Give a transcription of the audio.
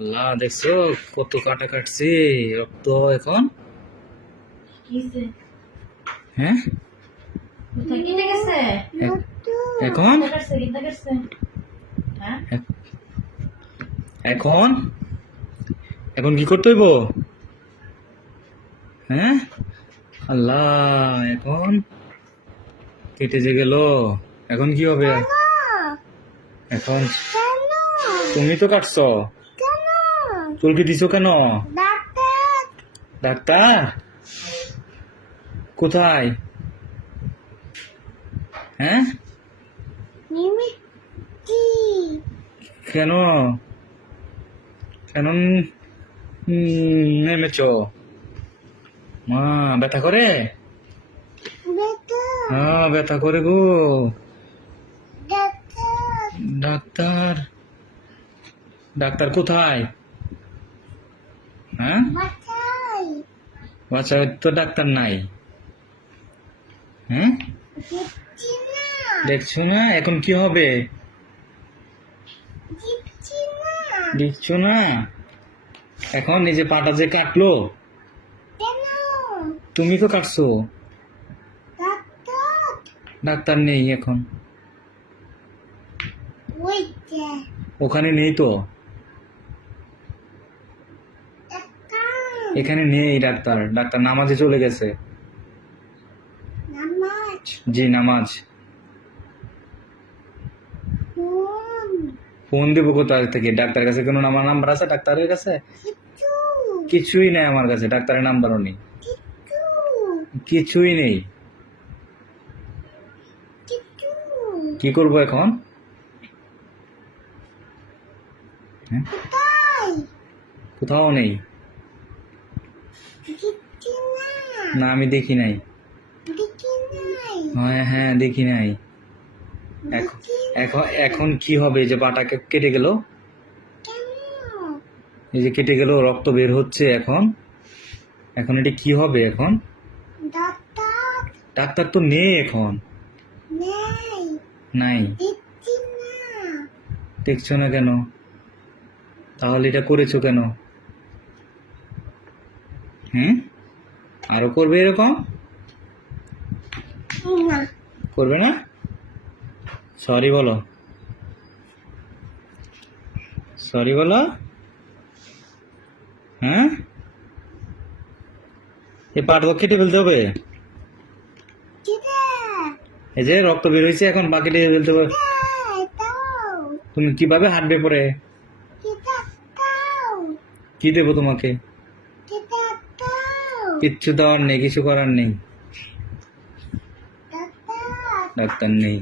আল্লাহ, দেখছো কত কাটা কাটছে, রক্ত এখন। হ্যাঁ, এখন এখন এখন কি করতে হইব? হ্যাঁ, আল্লাহ, এখন কেটে যে গেল, এখন কি হবে? এখন তুমি তো কাটছো, চুলকে দিছো কেন? ডাক্তার কোথায়? হ্যাঁ, কেন কেন নেমেছ? মা, ব্যথা করে? হ্যাঁ, ব্যথা করে গো। ডাক্তার ডাক্তার কোথায়? হ্যাঁ, বাচ্চা তো ডাক্তার নাই। হ্যাঁ, দেখছো না এখন কি হবে? দেখছো না এখন এই যে পাটা যে কাটলো, তুমি তো কাটছো। ডাক্তার নেই এখন, ওখানে নেই তো, এখানে নেই ডাক্তার। ডাক্তার নামাজে চলে গেছে। জি, নামাজ। ফোন দেবো কোথা থেকে? ডাক্তারের কাছে কোনো আমার নাম্বার আছে? ডাক্তারের কাছে কিছুই নেই আমার কাছে, ডাক্তারের নাম্বারও নেই, কিছুই নেই। কি করবো এখন? কোথাও নেই। না, আমি দেখি নাই। হ্যাঁ হ্যাঁ, দেখি নাই। এখন এখন এখন কি হবে? যে পাটা কেটে গেল, এই যে কেটে গেল, রক্ত বের হচ্ছে এখন। এখন এটা কি হবে এখন? ডাক্তার তো নেই এখন। নাই, দেখছো না কেন? তাহলে এটা করেছো কেন? আরো করবে এরকম? করবে না? সরি বলো, সরি বলো। হ্যাঁ, এই পাটা তো কেটে ফেলতে হবে। এই যে রক্ত বের হয়েছে, এখন পা কেটে ফেলতে হবে। তুমি কিভাবে হাঁটবে পরে? কি দেবো তোমাকে? কিচ্ছু দেওয়ার নেই, কিছু করার নেই, ডাক্তার নেই।